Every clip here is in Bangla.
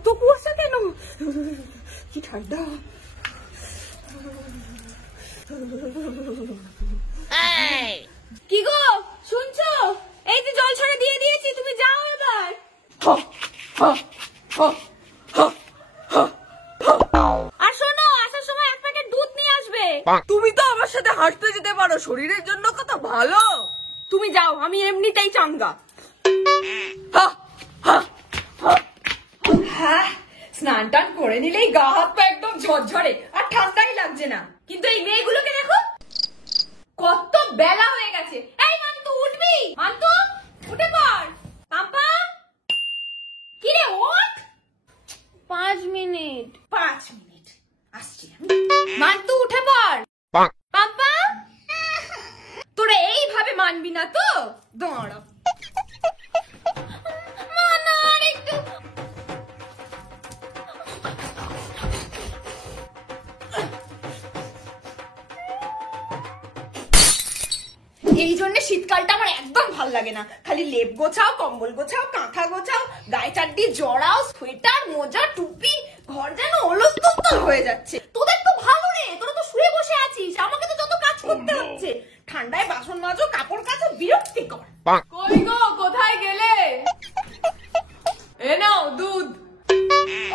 এত কুয়াশা কেন? কি ঠান্ডা। কি গো শুনছো? এই যে জল ছাড়া দিয়ে দিয়েছি, তুমি যাও এবার। আর শোনো, আসার সময় এক প্যাকেট দুধ নিয়ে আসবে। তুমি তো আমার সাথে হাঁটতে যেতে পারো, শরীরের জন্য কত ভালো। তুমি যাও, আমি এমনিতেই চাঙ্গা। হ্যাঁ, স্নান টান করে নিলেই গা হাত পা একদম ঝরঝরে, আর ঠান্ডাই লাগছে না। কিন্তু এই মেয়েগুলোকে দেখো, কত বেলা হয়ে গেছে। এই মান্তু, উঠবি? মান্তু, উঠে পড়। পাম্পা, কি রে, ওঠ। 5 মিনিট। 5 মিনিট আসছি আমি। মান্তু, উঠে পড়। পাম্পা, তোরা এইভাবে মানবি না তো? দাঁড়া। এই জন্য শীতকালটা আমার একদম ভাল লাগে না। খালি লেপ গোছাও, কম্বল গোছাও, কাঁথা গোছাও, গায়ে চারটি জড়াও, সোয়েটার, মোজা, টুপি, ঘর যেন ওলটতল হয়ে যাচ্ছে। তোদের তো ভালো রে, তোরা তো শুয়ে বসে আছিস, আমাকে তো যত কাজ করতে হচ্ছে। ঠান্ডায় বাসন মাজো, কাপড় কাচো, বিরক্তিকর। কই গো, কোথায় গেলে? এ নাও দুধ।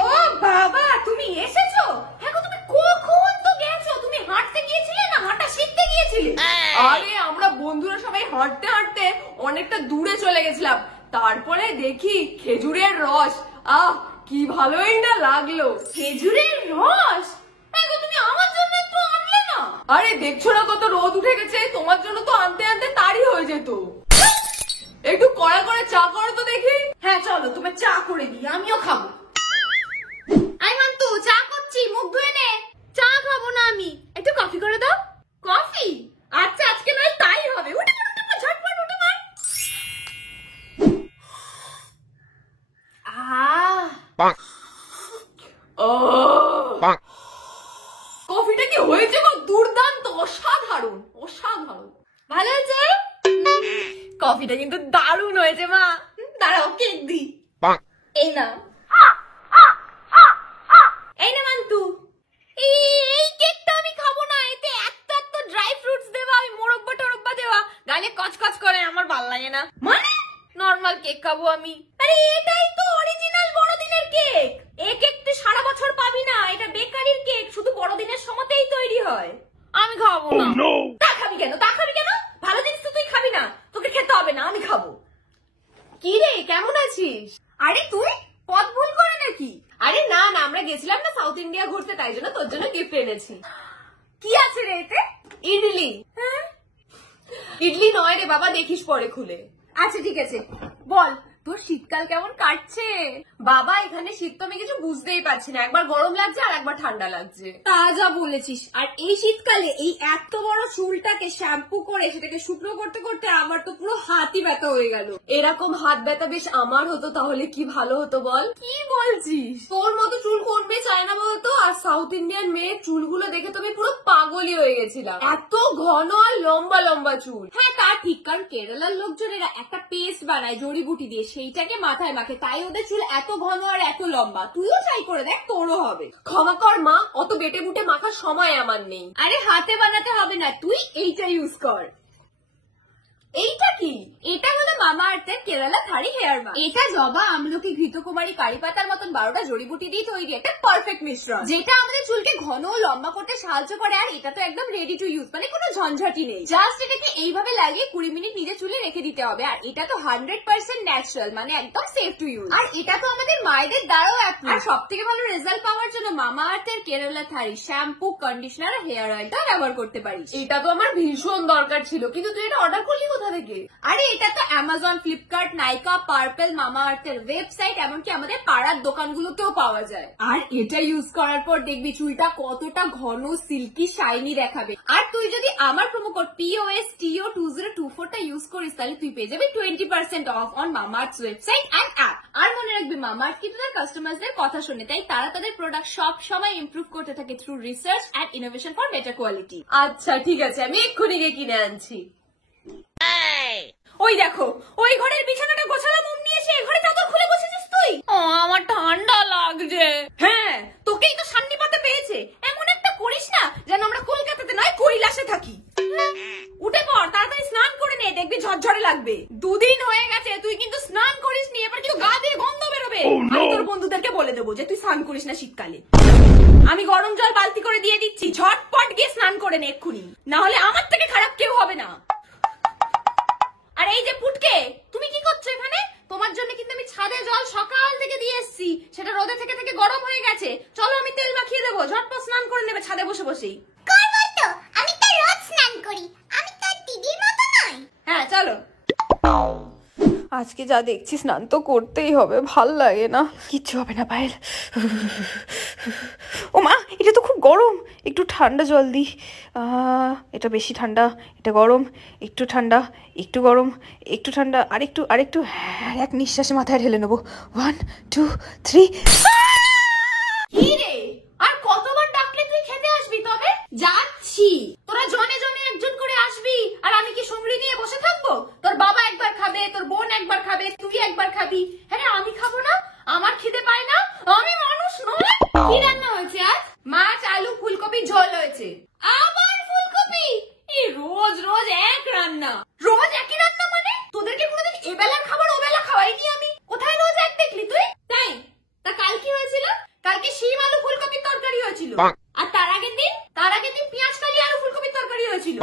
ও বাবা, তুমি এসেছো? হ্যাঁ গো, তুমি কখন তো গেছো? তুমি হাঁটতে গিয়েছিলে না হাঁটা শিখতে গিয়েছিলে? আরে আমরা বন্ধুরা সবাই হাঁটতে হাঁটতে অনেকটা দূরে চলে গেছিলাম, তারপরে দেখি খেজুরের রস। আহ, কি ভালোই না লাগলো। খেজুরের রস? হ্যাঁ গো, তুমি আমার জন্য একটু আনলে না? আরে দেখছো না কত রোদ উঠে গেছে, তোমার জন্য তো আনতে আনতে তাড়ি হয়ে যেত। একটু কড়া করে চা করো তো দেখি। হ্যাঁ চলো, তোমার চা করে দিই, আমিও খাবো। আই মান্তু, চা করছি, মুখ ধুয়ে নে। চা খাবো না আমি, একটু কফি করে দাও। কফি? আচ্ছা, আজকে নয় তাই হবে। উঠে পড়, উঠে পড়, ঝটপট উঠে পড়। কফিটা কি হয়েছে গো? দুর্দান্ত, অসাধারণ, অসাধারণ। ভালো হয়েছে? কফিটা কিন্তু দারুণ হয়েছে মা। দাঁড়াও, কেক দি। এই না, এই না মান্তু, এই কেকটা আমি খাবো না। এতে এত এত ড্রাই ফ্রুটস দেওয়া, আমি মোরব্বা টোরব্বা দেওয়া, গালে কচকচ করে, আমার ভাল লাগে না। মানে নরমাল কেক খাবো আমি। আরে এটাই তো অরিজিনাল বড়দিনের কেক। এই কেক তুই সারা বছর পাবি না, এটা বেকারির কেক, শুধু বড়দিনের সময়তেই তৈরি হয়। আমি খাবো না। তা খাবি কেন? তা খাবি কেন? ভালো জিনিস তো তুই খাবি না, তোকে খেতে হবে না, আমি খাবো। কি রে, কেমন আছিস? আরে তুই পথ ভুল করে নাকি? আরে না না, আমরা গেছিলাম না সাউথ ইন্ডিয়া ঘুরতে, তাই জন্য তোর জন্য গিফট এনেছি। কি আছে রে এতে? ইডলি। হ্যাঁ, ইডলি নয় রে বাবা, দেখিস পরে খুলে। আচ্ছা ঠিক আছে, বল তোর শীতকাল কেমন কাটছে? বাবা এখানে শীত তো আমি কিছু বুঝতেই পারছি না, একবার গরম লাগছে আর একবার ঠান্ডা লাগছে। তা যা বলেছিস। আর এই শীতকালে এই এত বড় চুলটাকে শ্যাম্পু করে সেটাকে শুকনো করতে করতে আমার তো পুরো হাতই ব্যথা হয়ে গেল। এরকম হাত ব্যথা বেশ আমার হতো, তাহলে কি ভালো হতো বল। কি বলছিস? তোর মতো চুল কোন মেয়ে চায় না বলতো? আর সাউথ ইন্ডিয়ান মেয়ের চুলগুলো দেখে তো আমি পুরো পাগলই হয়ে গেছিলাম, এত ঘন আর লম্বা লম্বা চুল। হ্যাঁ তা ঠিক, কারণ কেরালার লোকজনেরা একটা পেস্ট বানায় জড়িবুটি দিয়ে, সেইটাকে মাথায় মাখে, তাই ওদের চুল এত ঘন আর এত লম্বা। তুইও ট্রাই করে দেখ, তোরও হবে। ক্ষমা কর মা, অত বেটে বুটে মাখার সময় আমার নেই। আরে হাতে বানাতে হবে না, তুই এইটা ইউজ কর। এইটা কি? এটা হলো মামা আর্থের কেরালা থারি হেয়ার মাস্ক। এটা জবা, আমলকি, ঘৃতকুমারী, কারি পাতার মতন 12টা জড়িবুটি দিয়ে তৈরি একটা পারফেক্ট মিশ্রণ, যেটা আমাদের চুলকে ঘন ও লম্বা করতে সাহায্য করে। আর এটা তো একদম রেডি টু ইউজ, মানে কোনো ঝঞ্ঝাটি নেই। জাস্ট এটাকে এইভাবে লাগিয়ে 20 মিনিট নিজের চুলে রেখে দিতে হবে। আর এটা তো 100% ন্যাচারাল, মানে একদম সেফ টু ইউজ। আর এটা তো আমাদের মায়েদের দ্বারাও অ্যাপ্রুভ। আর সব থেকে ভালো রেজাল্ট পাওয়ার জন্য মামা আর্থের কেরালা থারি শ্যাম্পু, কন্ডিশনার আর হেয়ার অয়েলটা ব্যবহার করতে পারিস। এটা তো আমার ভীষণ দরকার ছিল, কিন্তু তুই এটা অর্ডার করলি কোথা থেকে? আরে এটা তো অ্যামাজন, ফ্লিপকার্ট, নাইকা, পার্পেল, মামা আর্থের ওয়েবসাইট, এমনকি আমাদের পাড়ার দোকানগুলোতেও পাওয়া যায়। আর এটা ইউজ করার পর দেখবি চুলটা কতটা ঘন, সিল্কি, শাইনি দেখাবে। আর তুই যদি আমার প্রোমো কোড POSTO2024 টা ইউজ করিস, তাহলে তুই পেয়ে যাবি 20% অফ অন মামা আর্থস ওয়েবসাইট এন্ড অ্যাপ। আর মনে রাখবি, মামা আর্থ কিন্তু তার কাস্টমারদের কথা শোনে, তাই তারা তাদের প্রোডাক্ট সব সময় ইমপ্রুভ করতে থাকে through research and innovation for better quality. আচ্ছা ঠিক আছে, আমি এক্ষুনি গিয়ে কিনে আনছি। ওই দেখো, ওই ঘরের বিছানাটা গোছালাম অমনি এসে ঘরে চাদর খুলে বসেছিস তুই। তুই? ও আমার ঠান্ডা লাগছে। হ্যাঁ তোকেই তো সান্নিপাতে পেয়েছে। এমন একটা করিস না যেন আমরা কলকাতাতে নয় কৈলাসে থাকি। উঠে পড়, তাড়াতাড়ি স্নান করে নে, দেখবি ঝরঝরে লাগবে। দুদিন হয়ে গেছে তুই কিন্তু স্নান করিসনি, এবার কিন্তু গা দিয়ে গন্ধ বেরোবে। আমি তোর বন্ধুদেরকে বলে দেবো যে তুই স্নান করিস না শীতকালে। আমি গরম জল বালতি করে দিয়ে দিচ্ছি, ঝটপট গিয়ে স্নান করে নে এক্ষুনি, না হলে আমার থেকে খারাপ কেউ হবে না। আর এই যে পুটকে, তুমি কি করছো এখানে? তোমার জন্য কিন্তু আমি ছাদে জল সকাল থেকে দিয়ে এসেছি, সেটা রোদে থেকে থেকে গরম হয়ে গেছে। চলো আমি তেল মাখিয়ে দেবো, ঝটপট স্নান করে নেবে ছাদে বসে বসেই। করবো তো, আমি তো রোজ স্নান করি, আমি তো দিদির মতো নই। হ্যাঁ চলো। আজকে যা দেখছি স্নান তো করতেই হবে, ভাল লাগে না। কিচ্ছু হবে না পায়েল। ও মা, এটা তো খুব গরম, একটু ঠান্ডা জল দি। এটা বেশি ঠান্ডা, এটা গরম, একটু ঠান্ডা, একটু গরম, একটু ঠান্ডা, আরেকটু আরেকটু। হ্যাঁ, এক নিঃশ্বাসে মাথায় ঢেলে নেবো। 1 2 3। কি রে, আর কতবার ডাকলে তুই খেতে আসবি? তবে যাচ্ছি। তোরা জনে জনে একজন করে আসবি, আর আমি কি সমরি নিয়ে বসে থাকবো? তোর বাবা একবার খাবে, তোর বোন একবার খাবে, তুই একবার খাবি। হ্যাঁ আমি খাবো না? আমার খিদে পায় না? আমি মানুষ নই? কি রান্না হয়েছে আজ? মাছ, আলু, ফুলকপি ঝোল হয়েছে। আবার ফুলকপি? এই রোজ রোজ এক রান্না, রোজ একই রান্না মানে? তোদেরকে কোনোদিন এবেলার খাবার ওবেলা খাওয়াইনি আমি। কোথায় রোজ এক দেখলি তুই? তাই? তা কাল কি হয়েছিল? কালকে শিম আলু ফুলকপির তরকারি হয়েছিল। আর তার আগের দিন পেঁয়াজ কালি আলু ফুলকপির তরকারি হয়েছিল।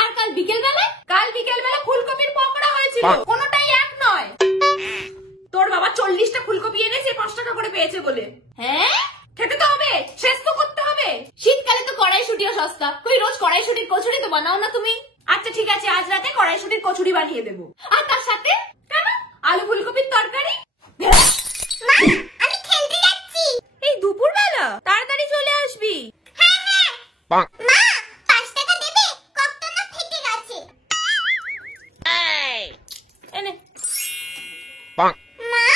আর কাল বিকেল বেলা ফুলকপির পকোড়া হয়েছিল। কোনোটাই এক নয়। তোর বাবা 40টা ফুলকপি এনেছে 5 টাকা করে পেয়েছে বলে। হ্যাঁ খেতে তো হবে, শেষ তো করতে হবে। শীতকালে তো কড়াইশুটিও সস্তা, তুই রোজ কড়াইশুটির কচুরি তো বানাও না তুমি? আচ্ছা ঠিক আছে, আজ রাতে কড়াইশুটির কচুরি বানিয়ে দেবো। আর তার সাথে কেন আলু ফুলকপির তরকারি। মা, আমি খেলতে যাচ্ছি। এই দুপুর বেলা তাড়াতাড়ি চলে আসবি। হ্যাঁ হ্যাঁ। মা, 5 টাকা দেবে? কত না ফেটে গেছে। এনে মা,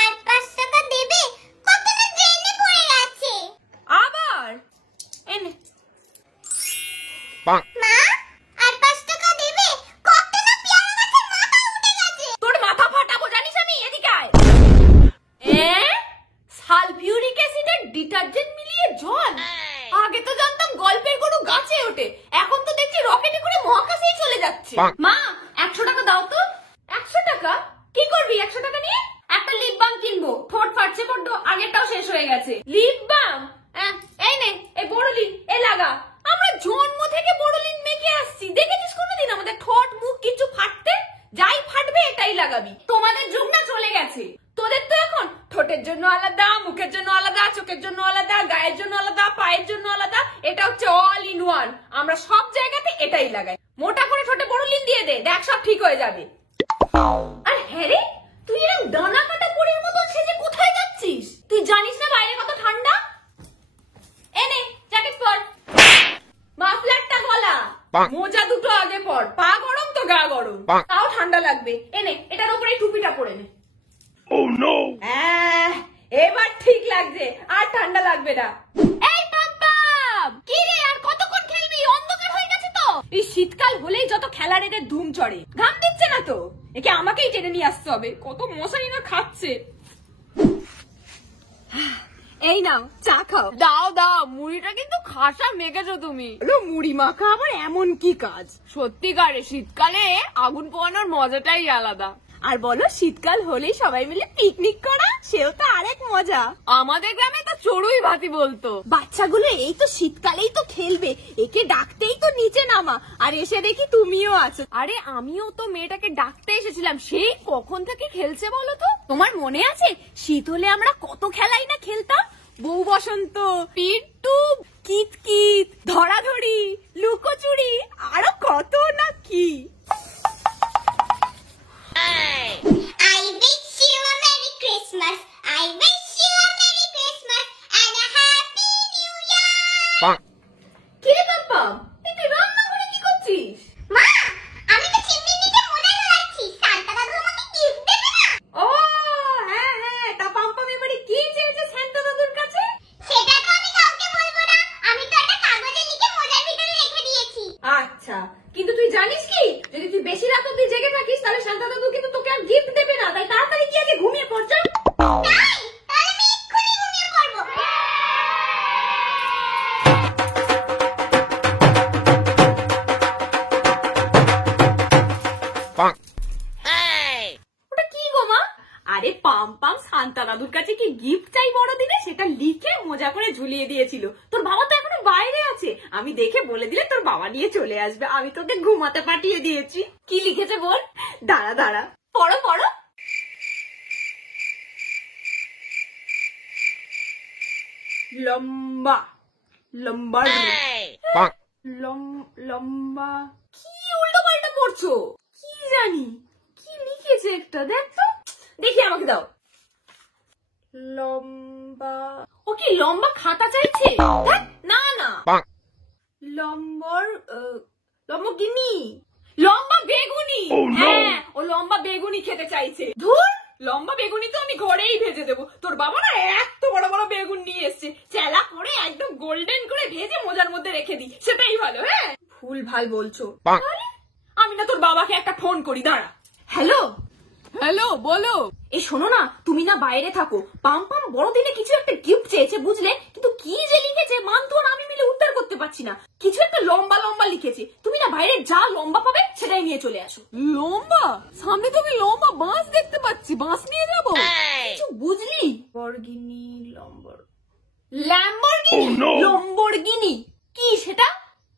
আর 5 টাকা দেবে? কত না ড্রেনে পড়ে গেছে। আবার এনে। মা, আর 5 টাকা দেবে? কত না পেয়ারা গাছের মাথা উঠে গেছে। তোর মাথা ফাটাবো জানিস আমি, এদিকে আয়। সালফিউরিক অ্যাসিডের ডিটারজেন্ট মিলিয়ে জল? আগে তো জানতাম গল্পের গরু গাছে ওঠে, এখন তো দেখছি রকেটে করে মহাকাশেই চলে যাচ্ছে। মা 100 টাকা দাও তো। 100 টাকা? কি করবি 100 টাকা নিয়ে? একটা লিপ বাম কিনবো, ঠোঁট ফাটছে বড্ড, আগেরটাও শেষ হয়ে গেছে। Lip balm? এই নে, এই বোরোলিন এ লাগা। আমরা জন্ম থেকে বোরোলিন মেখে আসছি, দেখেছিস কোনোদিন আমাদের ঠোঁট মুখ কিছু ফাটতে? যাই ফাটবে এটাই লাগাবি। তোমাদের যুগ না চলে গেছে। তোদের তো এখন ঠোঁটের জন্য আলাদা, মুখের জন্য আলাদা, চোখের জন্য আলাদা, গায়ের জন্য আলাদা, পায়ের জন্য আলাদা। এটা হচ্ছে অল ইন ওয়ান। আমরা সব জায়গাতে এটাই লাগাই। মোটা করে ঠোঁটে বোরোলিন দিয়ে দে, দেখ সব ঠিক হয়ে যাবে। আর হ্যাঁ রে, তুই এরকম ডানা কাটা পরের মতন সেজে কোথায় যাচ্ছিস? তুই জানিস না বাইরে কত ঠান্ডা? এনে জ্যাকেট পর, মাফলারটা গলা, মোজা দুটো আগে পর। পা গরম তো গা গরম, তাও ঠান্ডা লাগবে। এনে এটার উপরে টুপিটা পরে নে। Oh no! এবার ঠিক লাগছে, আর ঠান্ডা লাগবে না। এই পাপ্পাব, কি রে আর কতক্ষণ খেলবি? অন্ধকার হয়ে গেছে তো। এই শীতকাল হলেই যত খেলার এদের ধুম চড়ে। ঘাম দিচ্ছে না তো, একে আমাকেই টেনে নিয়ে আসতে হবে। কত মশাই না খাচ্ছে। এই নাও চা খাও। দাও দাও, মুড়িটা কিন্তু খাসা মেখেছো তুমি। মুড়ি মাখা আবার এমন কি কাজ? সত্যিকারে শীতকালে আগুন পোয়ানোর মজাটাই আলাদা। আর বলো শীতকাল হলেই সবাই মিলে পিকনিক করা, সেও তো আরেক মজা। আমাদের গ্রামে তো চড়ুই ভাতি বলতো। বাচ্চাগুলো এই তো শীতকালেই তো খেলবে, একে ডাকতেই তো নিচে নামা, আর এসে দেখি তুমিও আছো। আরে আমিও তো মেয়েটাকে ডাকতে এসেছিলাম, সেই কখন থেকে খেলছে বলো তো। তোমার মনে আছে শীত হলে আমরা কত খেলাই না খেলতাম? বউ বসন্ত, পিট্টু, কিতকিত, ধরাধরি, লুকোচুরি, আরো কত না কি। I wish you a Merry Christmas. I wish you a Merry Christmas and a Happy New Year. কিরে পাপ্পা, তুই রান্নাঘরে কি করছিস? মা, আমি তো চিমনির নিচে মোজা ঝোলাচ্ছি। সান্তা দাদু আমাকে গিফট দেবে না? ও হ্যাঁ হ্যাঁ, তা পাম্পাম এবারে কি চেয়েছে সান্তা দাদুর কাছে? সেটা তো আমি কাউকে বলবো না। আমি তো একটা কাগজে লিখে মোজার ভিতরে রেখে দিয়েছি। আচ্ছা, কিন্তু তুই জানিস কি, যদি তুই বেশি রাত অব্দি জেগে থাকিস তাহলে সান্তা দাদু কিন্তু তোকে আর গিফট দেবে না। তাই তাড়াতাড়ি গিয়ে আগে ঘুমিয়ে পড় যা। তাই? তাহলে আমি এক্ষুনি ঘুমিয়ে পড়বো। ওটা কি গো মা? আরে পাম পাম শান্তা দাদুর কাছে কি গিফট চাই বড়দিনে সেটা লিখে মজা করে ঝুলিয়ে দিয়েছিল। তোর বাবা তো এখনো বাইরে আছে, আমি দেখে বলে দিলে তোর বাবা নিয়ে চলে আসবে। আমি তোকে ঘুমাতে পাঠিয়ে দিয়েছি। কি লিখেছে বল? দাঁড়া দাঁড়া, পড়ো পড়ো। লম্বা লম্বা লম্বা। কি উল্টো পাল্টা পড়ছো? কি জানি কি লিখেছে একটা, দেখ তো দেখি, আমাকে দাও। লম্বা, ও কি লম্বা খাতা চাইছে? ধ্যাৎ, না না, লম্বর লম্বগিনি, লম্বা বেগুনি। হ্যাঁ, ও লম্বা বেগুনি খেতে চাইছে। ধুর, লম্বা বেগুনি তো আমি ঘরেই ভেজে দেবো। তোর বাবা না এত বড় বড় বেগুন নিয়ে এসছে, চেলা করে একদম গোল্ডেন করে ভেজে মোজার মধ্যে রেখে দিই, সেটাই ভালো। হ্যাঁ, ভুল ভাল বলছো। আরে, আমি না তোর বাবাকে একটা ফোন করি, দাঁড়া। হ্যালো হ্যালো, বলো। এই শোনো না, তুমি না বাইরে থাকো, পাম পাম বড়দিনে কিছু একটা গিফট চেয়েছে, বুঝলে? কিন্তু কি যে লিখেছে মান্তু আর আমি মিলে উত্তর করতে পারছি না। কিছু একটা লম্বা লম্বা লিখেছে। তুমি না বাইরে যা লম্বা পাবে সেটাই নিয়ে চলে আসো। লম্বা? সামনে তো আমি লম্বা বাঁশ দেখতে পাচ্ছি, বাঁশ নিয়ে যাবো। কিছু বুঝলি? বর্গিনি লম্বর, ল্যাম্বরগিনি, লম্বরগিনি কি সেটা?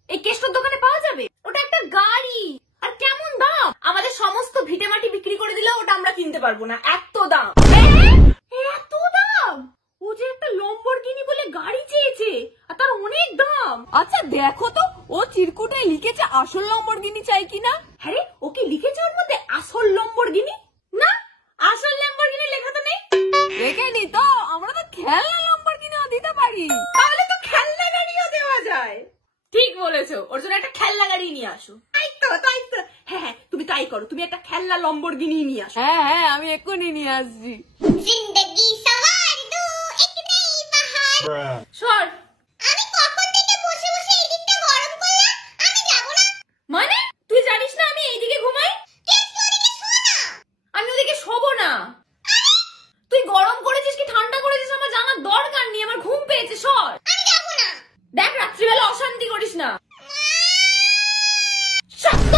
এই কেষ্টর দোকানে পাওয়া যাবে? ওটা একটা গাড়ি। আর কেমন দাম? আমাদের সমস্ত ভিটেমাটি বিক্রি করে দিলে ওটা আমরা কিনতে পারবো না, এত দাম। এত দাম? ও যে একটা লম্বরগিনি বলে গাড়ি চেয়েছে, আর তার অনেক দাম। আচ্ছা দেখো তো, ও চিরকুটায় লিখেছে আসল লম্বরগিনি চাই কিনা। হ্যাঁ রে, ও কি লিখেছে ওর মধ্যে আসল লম্বরগিনি? না, আসল লম্বরগিনি লেখা তো নেই। লেখেনি তো, আমরা তো খেলনা লম্বরগিনিও দিতে পারি। তাহলে তো খেলনা গাড়িও দেওয়া যায়। ঠিক বলেছো, ওর জন্য একটা খেলনা গাড়ি নিয়ে আসো। তাই তো, তাই তো। হ্যাঁ হ্যাঁ, তুমি তাই করো, তুমি একটা খেলনা লম্বরগিনি নিয়ে আসো। হ্যাঁ হ্যাঁ, আমি এক্ষুনি নিয়ে আসছি। জিন্দেগি সওয়ার দো, এক নেই বাহার। সর। আমি কখন থেকে বসে বসে এদিকটা গরম করলাম, আমি যাব না। মানে তুই জানিস না আমি এইদিকে ঘুমাই? ওদিকে শো না। আমি ওদিকে শোবো না। তুই গরম করেছিস কি ঠান্ডা করেছিস আমার জানার দরকার নেই, আমার ঘুম পেয়েছে, সর। আমি যাব না। দেখ, রাত্রিবেলা অশান্তি করিস না। সত্য।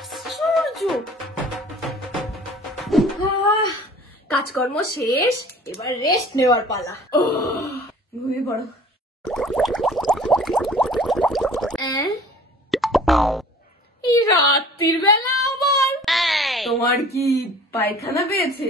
আশ্চর্য। কাজকর্ম শেষ, এবার রেস্ট নেওয়ার পালা। ঘুমিয়ে পড়ো। এই রাত্রির বেলা আবার? তোমার কি পায়খানা পেয়েছে?